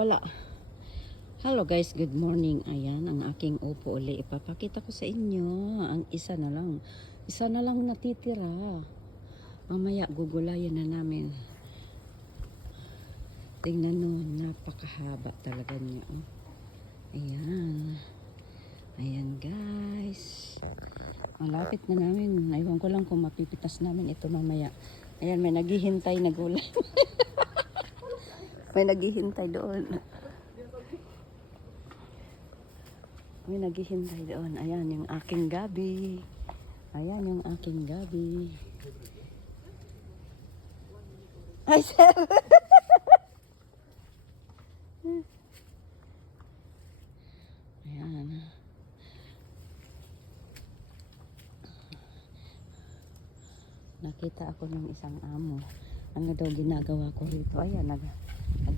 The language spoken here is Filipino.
Wala. Hello guys, good morning. Ayan, ang aking upo uli. Ipapakita ko sa inyo. Ang isa na lang. Isa na lang natitira. Mamaya, gugulayan na namin. Tingnan nyo, napakahaba talaga niya. Oh. Ayan. Ayan guys. Malapit na namin. Aywan ko lang kung mapipitas namin ito mamaya. Ayan, may naghihintay na gulay. May naghihintay doon. May naghihintay doon. Ayan yung aking gabi. Ayan yung aking gabi. Ay, sir! Ayan. Nakita ako ng isang amo. Ano daw ginagawa ko rito? Ayan,